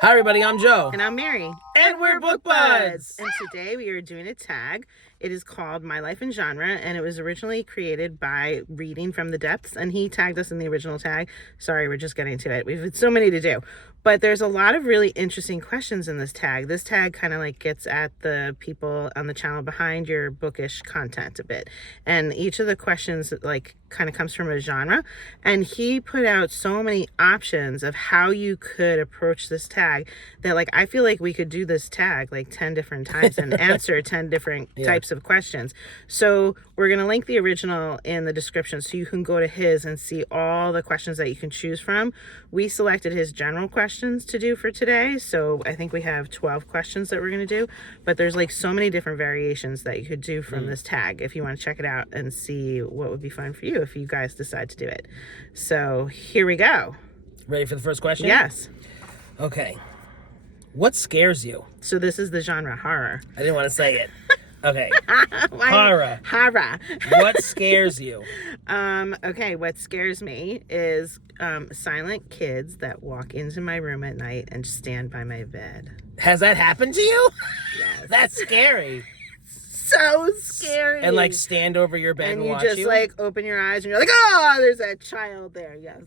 Hi everybody, I'm Joe. And I'm Mary. And we're Book Buds. And today we are doing a tag. It is called My Life in Genre, and it was originally created by Reading from the Depths, and he tagged us in the original tag. Sorry, we're just getting to it. We've had so many to do. But there's a lot of really interesting questions in this tag. This tag kind of like gets at the people on the channel behind your bookish content a bit. And each of the questions like kind of comes from a genre. And he put out so many options of how you could approach this tag that like I feel like we could do this tag like 10 different times and answer 10 different types of questions. So we're going to link the original in the description so you can go to his and see all the questions that you can choose from. We selected his general questions to do for today, so I think we have 12 questions that we're going to do, but there's like so many different variations that you could do from this tag if you want to check it out and see what would be fun for you if you guys decide to do it. So here we go. Ready for the first question? Yes. Okay. What scares you? So this is the genre horror. I didn't want to say it. Okay. Horror. Horror. What scares you? Okay, what scares me is silent kids that walk into my room at night and stand by my bed. Has that happened to you? Yes. That's scary. So scary. And like stand over your bed and watch you? And you just like open your eyes and you're like, oh, there's a child there. Yes.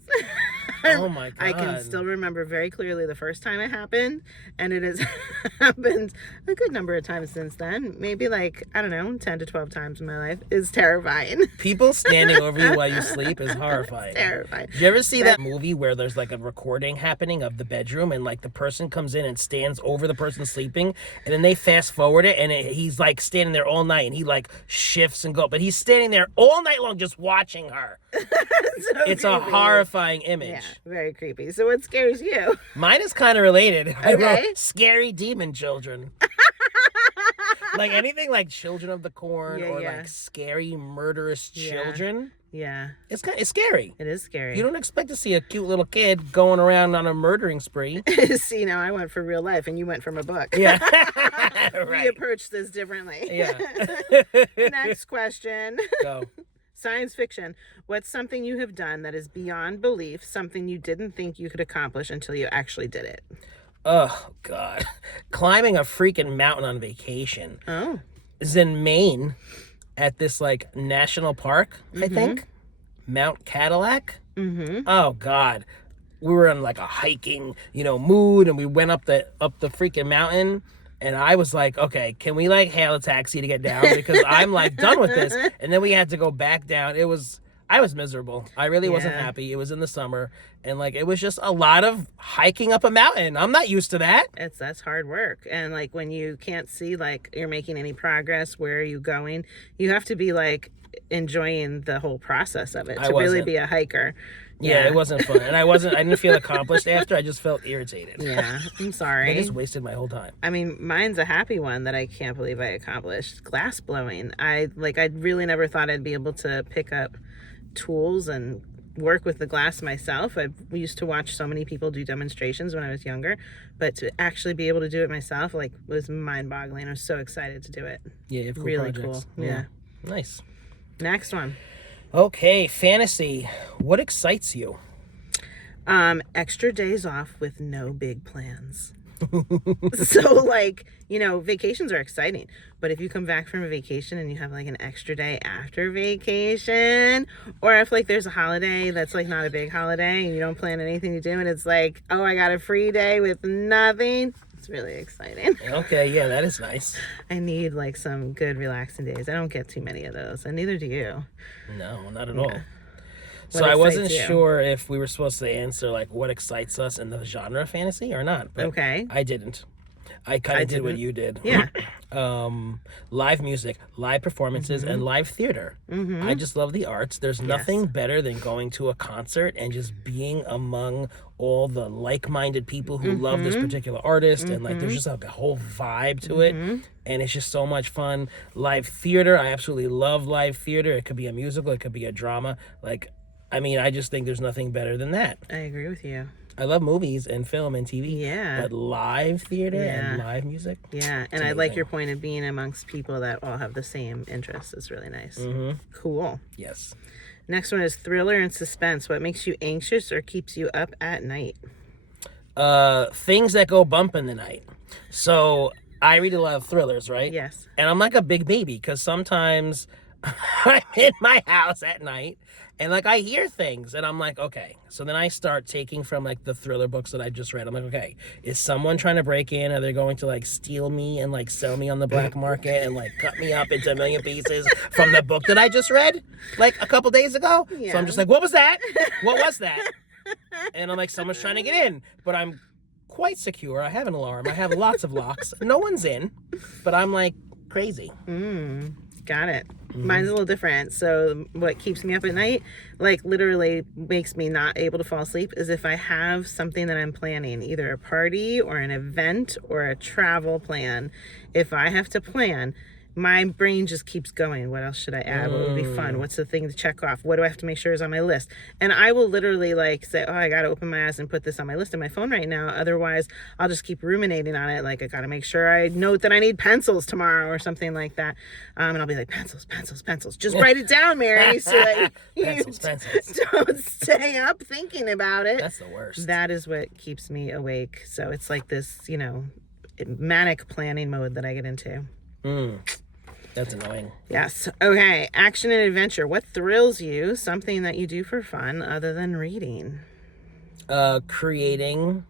Oh my God. I can still remember very clearly the first time it happened, and it has happened a good number of times since then. Maybe like, I don't know, 10 to 12 times in my life. Is terrifying. People standing over you while you sleep is horrifying. It's terrifying. Did you ever see that movie where there's like a recording happening of the bedroom and like the person comes in and stands over the person sleeping, and then they fast forward it and he's like standing there all night and he like shifts and but he's standing there all night long just watching her. It's a horrifying image. Yeah, very creepy. So what scares you? Mine is kind of related. Okay. I wrote scary demon children. Like anything like Children of the Corn or like scary murderous children. Yeah. It's scary. It is scary. You don't expect to see a cute little kid going around on a murdering spree. See, now I went for real life and you went from a book. Yeah. We Right. approached this differently. Yeah. Next question. Go. Science fiction. What's something you have done that is beyond belief, something you didn't think you could accomplish until you actually did it? Oh, God. Climbing a freaking mountain on vacation. Oh. Is in Maine at this, like, national park, I think. Mount Cadillac. Oh, God. We were in, like, a hiking, mood, and we went up the freaking mountain. And I was like, okay, can we like hail a taxi to get down? Because I'm like done with this. And then we had to go back down. I was miserable. I really wasn't happy. It was in the summer. And like, it was just a lot of hiking up a mountain. I'm not used to that. That's hard work. And like when you can't see like you're making any progress, where are you going? You have to be like enjoying the whole process of it to really be a hiker. Yeah, it wasn't fun. And I didn't feel accomplished after. I just felt irritated. Yeah, I'm sorry. I just wasted my whole time. I mean, mine's a happy one that I can't believe I accomplished. Glass blowing. I really never thought I'd be able to pick up tools and work with the glass myself. I used to watch so many people do demonstrations when I was younger, but to actually be able to do it myself was mind-boggling. I was so excited to do it. Yeah, you have cool really projects. Cool. Yeah. Nice. Next one. Okay, fantasy. What excites you? Extra days off with no big plans. So vacations are exciting, but if you come back from a vacation and you have like an extra day after vacation, or if like there's a holiday that's like not a big holiday and you don't plan anything to do and it's like, oh, I got a free day with nothing. It's really exciting. Okay, yeah, that is nice. I need like some good relaxing days. I don't get too many of those, and neither do you. No, not at all. So I wasn't sure if we were supposed to answer like what excites us in the genre of fantasy or not. But okay. I didn't. I kind of did what you did. Yeah. Live music, live performances, and live theater. I just love the arts. There's nothing better than going to a concert and just being among all the like-minded people who love this particular artist. And like there's just like a whole vibe to it. And it's just so much fun. Live theater, I absolutely love live theater. It could be a musical, it could be a drama. I just think there's nothing better than that. I agree with you. I love movies and film and TV. Yeah. But live theater and live music. Yeah. And I like your point of being amongst people that all have the same interests. It's really nice. Cool. Yes. Next one is thriller and suspense. What makes you anxious or keeps you up at night? Things that go bump in the night. So I read a lot of thrillers, right? Yes. And I'm like a big baby because sometimes I'm in my house at night and like I hear things and I'm like, okay. So then I start taking from like the thriller books that I just read. I'm like, okay, is someone trying to break in? Are they going to like steal me and like sell me on the black market and like cut me up into a million pieces from the book that I just read like a couple days ago? Yeah. So I'm just like, what was that? What was that? And I'm like, someone's trying to get in, but I'm quite secure. I have an alarm. I have lots of locks. No one's in, but I'm like crazy. Got it. Mine's a little different. So what keeps me up at night, like literally makes me not able to fall asleep, is if I have something that I'm planning, either a party or an event or a travel plan. If I have to plan, my brain just keeps going. What else should I add? What would be fun? What's the thing to check off? What do I have to make sure is on my list? And I will literally like say, oh, I got to open my eyes and put this on my list on my phone right now. Otherwise, I'll just keep ruminating on it. Like I got to make sure I note that I need pencils tomorrow or something like that. And I'll be like, pencils. Just write it down, Mary, so that you pencils. don't stay up thinking about it. That's the worst. That is what keeps me awake. So it's like this, manic planning mode that I get into. That's annoying. Yes. Okay. Action and adventure. What thrills you? Something that you do for fun other than reading. Creating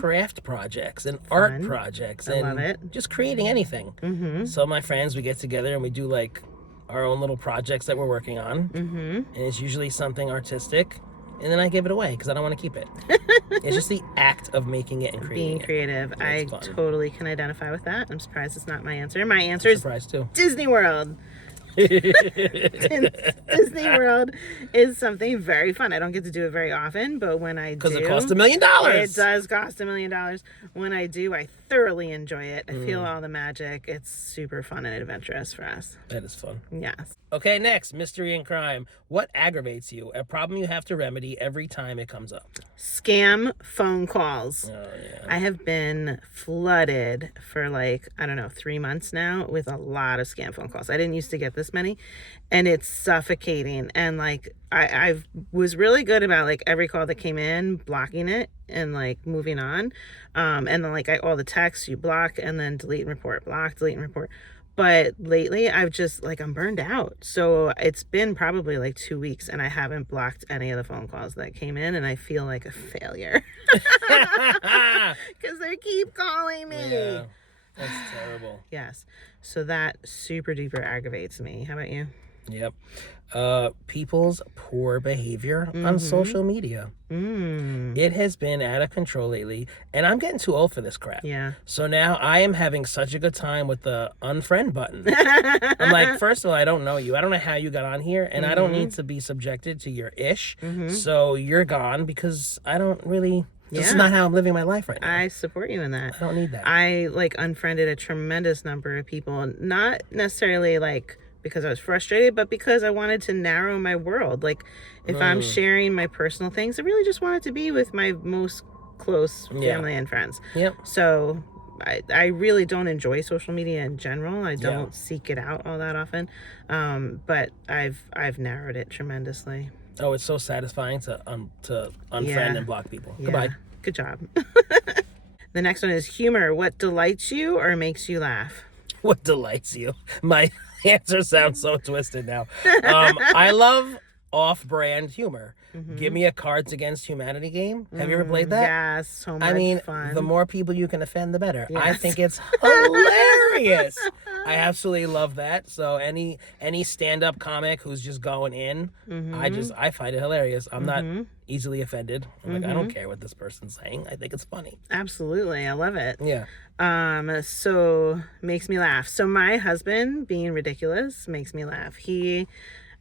craft projects and art projects. And love it. just creating anything. So my friends, we get together and we do like our own little projects that we're working on. And it's usually something artistic. And then I give it away because I don't want to keep it. It's just the act of making it and creating Being creative. It's I fun. totally can identify with that. I'm surprised it's not my answer. My answer is Surprised too. Disney World. Disney World is something very fun. I don't get to do it very often, but when I do, Because it costs $1 million. it does cost $1 million. When I do, I thoroughly enjoy it. I feel all the magic. It's super fun and adventurous for us. That is fun. Yes. Okay, next, mystery and crime. What aggravates you? A problem you have to remedy every time it comes up. Scam phone calls. Oh, yeah. I have been flooded for 3 months now with a lot of scam phone calls. I didn't used to get this many, and it's suffocating. And I was really good about every call that came in, blocking it and moving on. And then all the texts you block and then delete and report, block, delete and report. But lately I've just I'm burned out. So it's been probably 2 weeks and I haven't blocked any of the phone calls that came in, and I feel like a failure because they keep calling me. Yeah, that's terrible. Yes. So that super duper aggravates me. How about you? Yep. People's poor behavior on social media. It has been out of control lately, and I'm getting too old for this crap. Yeah. So now I am having such a good time with the unfriend button. I'm like, first of all, I don't know you. I don't know how you got on here, and I don't need to be subjected to your ish. So you're gone because I don't really... This is not how I'm living my life right now. I support you in that. I don't need that. I unfriended a tremendous number of people, not necessarily because I was frustrated, but because I wanted to narrow my world. If I'm sharing my personal things, I really just want it to be with my most close family and friends. Yep. So I really don't enjoy social media in general. I don't seek it out all that often. But I've narrowed it tremendously. Oh, it's so satisfying to unfriend and block people. Yeah. Goodbye. Good job. The next one is humor. What delights you or makes you laugh? What delights you? My answer sounds so twisted now. I love off-brand humor. Give me a Cards Against Humanity game. Have you ever played that? Yes, so much fun. The more people you can offend, the better. Yes. I think it's hilarious. I absolutely love that. So any stand-up comic who's just going in, I find it hilarious. I'm not easily offended. I'm I don't care what this person's saying. I think it's funny. Absolutely. I love it. Yeah. So makes me laugh. So my husband being ridiculous makes me laugh. He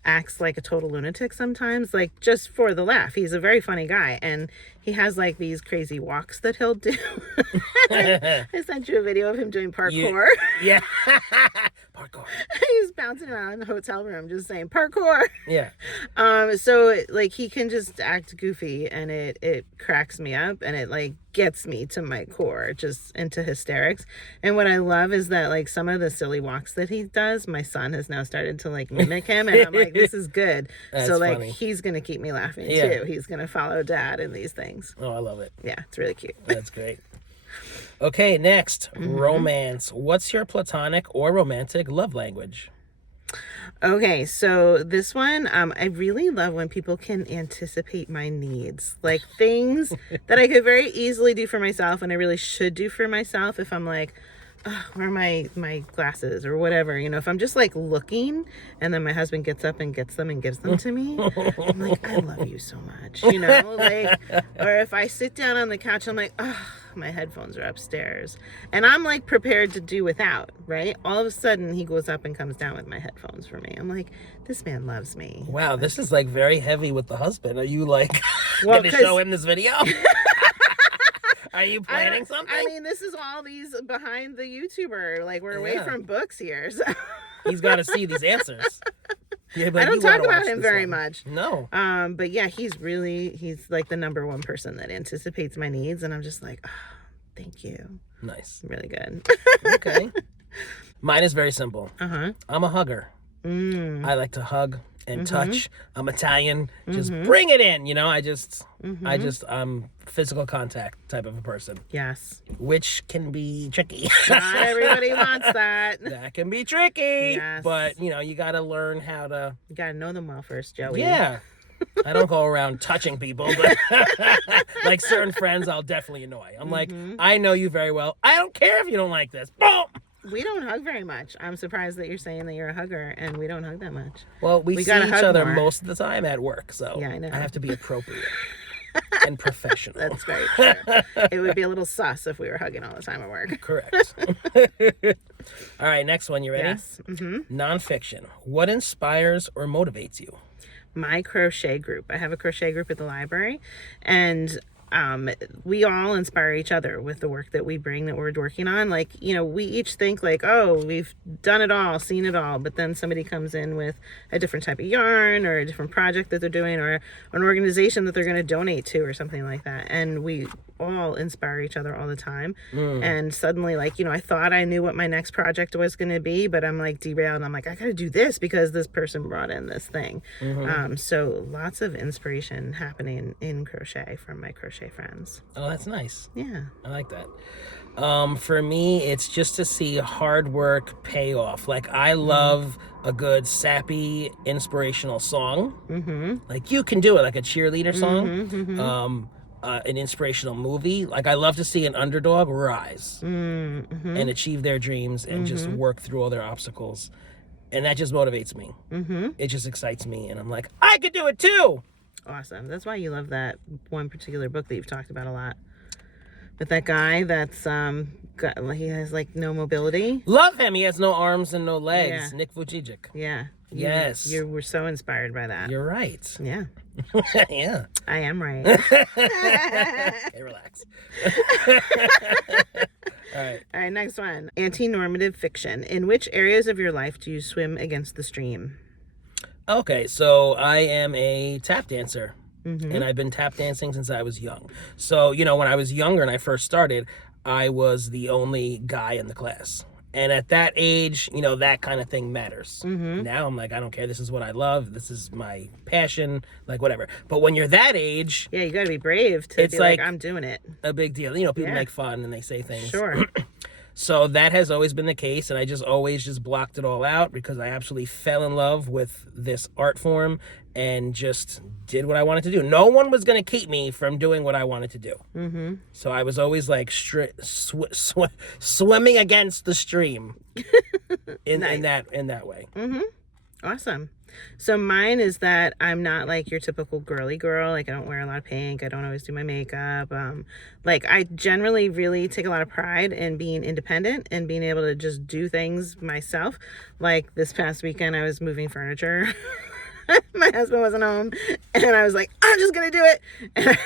acts like a total lunatic sometimes, just for the laugh. He's a very funny guy, and he has these crazy walks that he'll do. I sent you a video of him doing parkour. Yeah. Parkour. He's bouncing around in the hotel room just saying parkour. Yeah. So like he can just act goofy, and it cracks me up, and it like gets me to my core, just into hysterics. And what I love is that like some of the silly walks that he does, my son has now started to like mimic him, and I'm like, this is good. So like funny. he's gonna keep me laughing Yeah. too. He's gonna follow dad in these things. Oh, I love it. Yeah, it's really cute. That's great. Okay, next, romance. What's your platonic or romantic love language? Okay, so this one, I really love when people can anticipate my needs, like things that I could very easily do for myself, and I really should do for myself. If I'm like, oh, where are my glasses or whatever, you know, if I'm just like looking, and then my husband gets up and gets them and gives them to me, I'm like, I love you so much, you know, like, or if I sit down on the couch, I'm like, oh, my headphones are upstairs, and I'm like prepared to do without, right? All of a sudden he goes up and comes down with my headphones for me. I'm like, this man loves me. Wow, this is like very heavy with the husband. Are you like Well, going to show him this video? Are you planning something? I mean, this is all these behind the YouTuber. Like, we're away from books here. So. He's got to see these answers. Yeah, I don't talk about him very much. No. But yeah, he's like the number one person that anticipates my needs. And I'm just like, oh, thank you. Nice. Really good. Okay. Mine is very simple. Uh-huh. I'm a hugger. I like to hug and touch. I'm Italian. Just bring it in. You know, I'm physical contact type of a person. Yes. Which can be tricky. Not everybody wants that. That can be tricky. Yes. But, you know, you got to learn how to. You got to know them well first, Joey. Yeah. I don't go around touching people, but like certain friends, I'll definitely annoy. I'm like, I know you very well. I don't care if you don't like this. Boom! We don't hug very much. I'm surprised that you're saying that you're a hugger, and we don't hug that much. Well, we see gotta each hug other more. most of the time at work, so Yeah, I know. I have to be appropriate and professional. That's very true. It would be a little sus if we were hugging all the time at work. Correct. All right, next one. You ready? Yes. Nonfiction. What inspires or motivates you? My crochet group. I have a crochet group at the library, and we all inspire each other with the work that we bring, that we're working on. Like, you know, we each think like, oh, we've done it all, seen it all, but then somebody comes in with a different type of yarn or a different project that they're doing, or an organization that they're going to donate to or something like that, and we all inspire each other all the time. And suddenly, like, you know, I thought I knew what my next project was going to be, but I'm like derailed, and I'm like, I gotta do this because this person brought in this thing. So lots of inspiration happening in crochet from my crochet friends. Oh, that's nice. Yeah. I like that. For me, it's just to see hard work pay off. Like, I love a good sappy inspirational song. Like, you can do it, like a cheerleader song. An inspirational movie. Like, I love to see an underdog rise and achieve their dreams and just work through all their obstacles. And that just motivates me. It just excites me. And I'm like, I could do it too. Awesome. That's why you love that one particular book that you've talked about a lot. But that guy that's he has like no mobility. Love him. He has no arms and no legs. Yeah. Nick Vujicic. Yeah. Yes. You were so inspired by that. You're right. Yeah. Yeah. I am right. Okay, relax. All right. All right, next one. Anti-normative fiction. In which areas of your life do you swim against the stream? Okay, so I am a tap dancer. And I've been tap dancing since I was young. So, you know, when I was younger and I first started, I was the only guy in the class. And at that age, you know, that kind of thing matters. Now I'm like, I don't care. This is what I love. This is my passion, like whatever. But when you're that age, Yeah, you got to be brave to It's be like, like- I'm doing it. a big deal. You know, people Yeah. make fun and they say things. Sure. So that has always been the case, and I just always just blocked it all out because I absolutely fell in love with this art form and just did what I wanted to do. No one was going to keep me from doing what I wanted to do. So I was always like swimming against the stream in that way. Awesome. So mine is that I'm not like your typical girly girl. Like, I don't wear a lot of pink. I don't always do my makeup. Like, I generally really take a lot of pride in being independent and being able to just do things myself. Like this past weekend, I was moving furniture. My husband wasn't home, and I was like, I'm just gonna do it. And I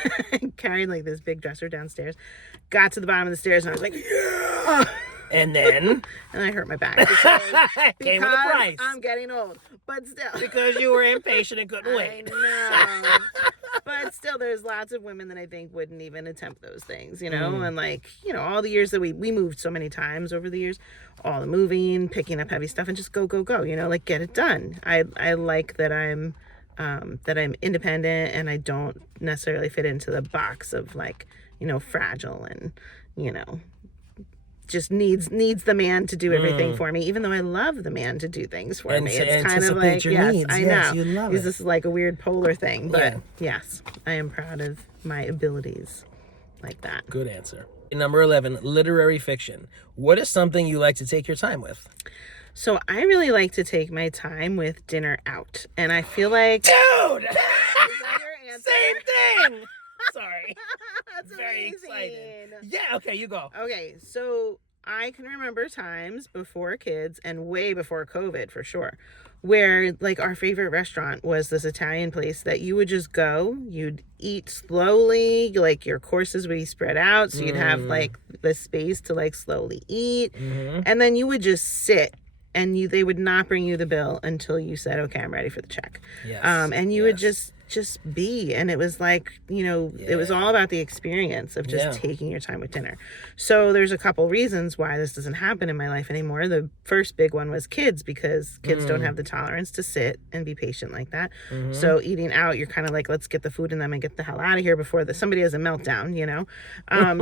carried like this big dresser downstairs, got to the bottom of the stairs, and I was like, yeah. And then and I hurt my back because came with a price. I'm getting old. But still, because you were impatient and couldn't wait. I know. But still, there's lots of women that I think wouldn't even attempt those things, you know? And like, you know, all the years that we moved so many times over the years, all the moving, picking up heavy stuff, and just go, you know, like get it done. I like that I'm independent and I don't necessarily fit into the box of like, you know, fragile and, you know, just needs the man to do everything for me, even though I love the man to do things for me. It's kind of like, yes, needs. I know. You love it. This is like a weird polar thing, but yes, I am proud of my abilities like that. Good answer. Number 11, literary fiction. What is something you like to take your time with? So I really like to take my time with dinner out, and I feel like... Dude! Same thing! Sorry. That's very amazing. Excited. Yeah, okay, you go. Okay, so I can remember times before kids and way before COVID for sure, where like our favorite restaurant was this Italian place that you would just go, you'd eat slowly, like your courses would be spread out, so you'd have like the space to like slowly eat, and then you would just sit. And they would not bring you the bill until you said, okay, I'm ready for the check. Yes. And you would just be, and it was like, you know, it was all about the experience of just taking your time with dinner. So there's a couple reasons why this doesn't happen in my life anymore. The first big one was kids, because kids don't have the tolerance to sit and be patient like that. So eating out, you're kind of like, let's get the food in them and get the hell out of here before somebody has a meltdown, you know?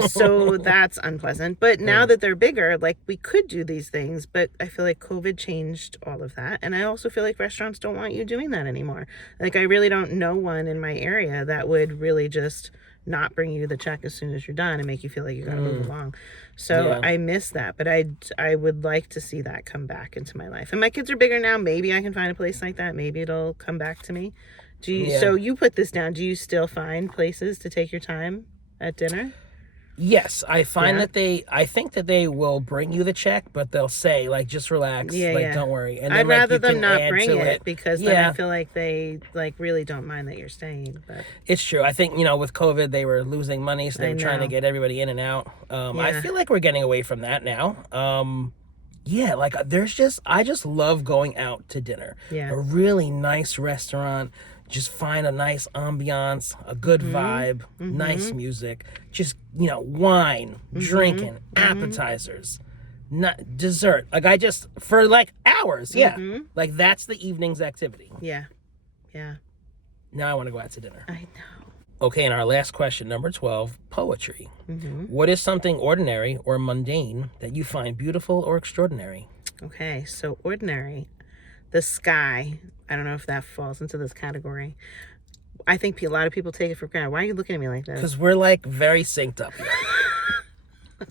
So that's unpleasant. But now that they're bigger, like we could do these things, but I feel like COVID changed all of that. And I also feel like restaurants don't want you doing that anymore. Like I really don't know one in my area that would really just not bring you the check as soon as you're done and make you feel like you gotta move along. So I miss that, but I would like to see that come back into my life. And my kids are bigger now. Maybe I can find a place like that. Maybe it'll come back to me. So you put this down. Do you still find places to take your time at dinner? Yes, I find that I think that they will bring you the check, but they'll say, like, just relax, don't worry. And then, I'd rather like, them not bring it because then I feel like they, like, really don't mind that you're staying. But it's true. I think, you know, with COVID, they were losing money, so they were trying to get everybody in and out. I feel like we're getting away from that now. Like, I just love going out to dinner. Yeah. A really nice restaurant. Just find a nice ambiance, a good vibe, nice music, just, you know, wine, drinking, appetizers, dessert. Like for like hours. Like that's the evening's activity. Yeah. Now I want to go out to dinner. I know. Okay, and our last question, number 12, poetry. What is something ordinary or mundane that you find beautiful or extraordinary? Okay, so ordinary. The sky. I don't know if that falls into this category. I think a lot of people take it for granted. Why are you looking at me like that? Because we're like very synced up here.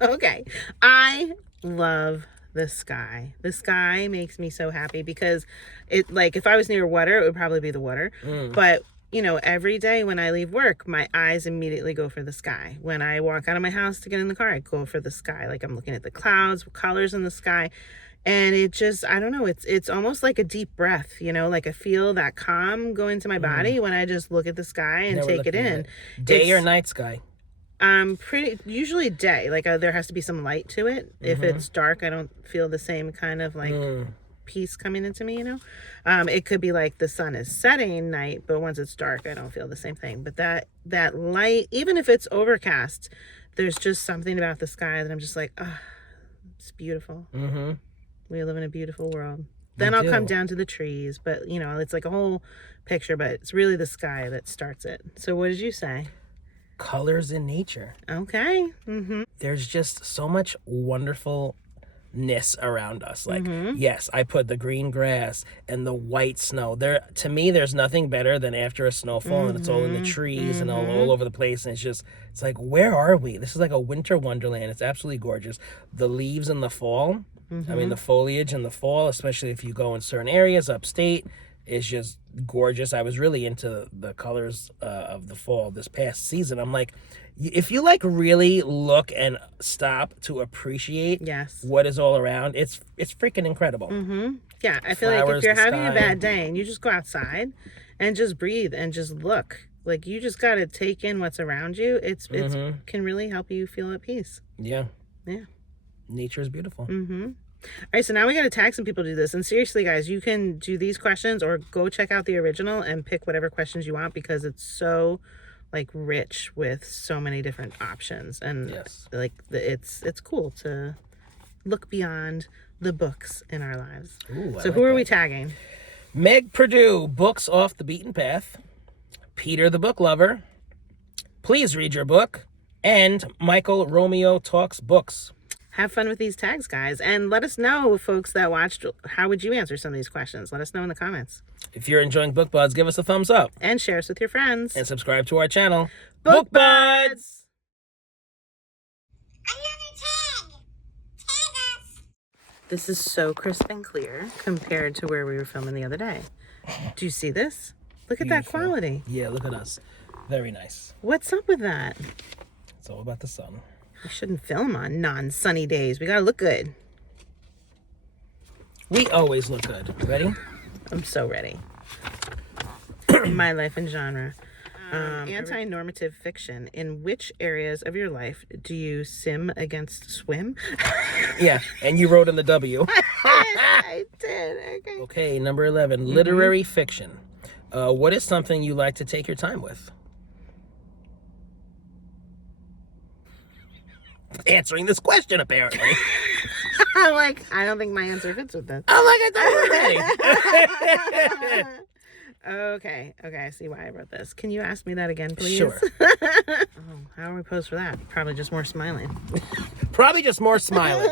Okay. I love the sky. The sky makes me so happy because it, like, if I was near water, it would probably be the water. But, you know, every day when I leave work, my eyes immediately go for the sky. When I walk out of my house to get in the car, I go for the sky. Like I'm looking at the clouds, colors in the sky. And it just, I don't know, it's almost like a deep breath, you know, like I feel that calm go into my body when I just look at the sky and take it in. Day or night sky? Usually day. Like there has to be some light to it. If it's dark, I don't feel the same kind of like peace coming into me, you know. It could be like the sun is setting night, but once it's dark, I don't feel the same thing. But that light, even if it's overcast, there's just something about the sky that I'm just like, it's beautiful. We live in a beautiful world. Then I'll come down to the trees, but you know, it's like a whole picture, but it's really the sky that starts it. So what did you say? Colors in nature. Okay. There's just so much wonderfulness around us. Like, yes, I put the green grass and the white snow. To me, there's nothing better than after a snowfall and it's all in the trees and all over the place. And it's like, where are we? This is like a winter wonderland. It's absolutely gorgeous. The leaves in the fall. I mean, the foliage in the fall, especially if you go in certain areas upstate, is just gorgeous. I was really into the colors of the fall this past season. I'm like, if you like really look and stop to appreciate what is all around, it's freaking incredible. Yeah, I feel like if you're having a bad day and you just go outside and just breathe and just look, like you just got to take in what's around you. It's can really help you feel at peace. Yeah. Nature is beautiful. All right, so now we got to tag some people to do this. And seriously, guys, you can do these questions or go check out the original and pick whatever questions you want because it's so like rich with so many different options. And like it's cool to look beyond the books in our lives. Ooh, so who are we tagging? Meg Purdue, Books Off the Beaten Path. Peter the Book Lover. Please read your book. And Michael Romeo Talks Books. Have fun with these tags, guys. And let us know, folks that watched, how would you answer some of these questions? Let us know in the comments. If you're enjoying Book Buds, give us a thumbs up. And share us with your friends. And subscribe to our channel. Book Buds! Another tag! Tag us! This is so crisp and clear compared to where we were filming the other day. Do you see this? Look at that quality. Yeah, look at us. Very nice. What's up with that? It's all about the sun. We shouldn't film on non-sunny days. We gotta look good. We always look good. Ready? I'm so ready. My life and genre. Anti-normative fiction. In which areas of your life do you sim against swim? Yeah, and you wrote in the W. I did. Okay. Okay, number 11. Literary fiction. What is something you like to take your time with? Answering this question, apparently. I'm like, I don't think my answer fits with this. I'm like, I thought Okay, I see why I wrote this. Can you ask me that again, please? Sure. How are we posed for that? Probably just more smiling. Probably just more smiling.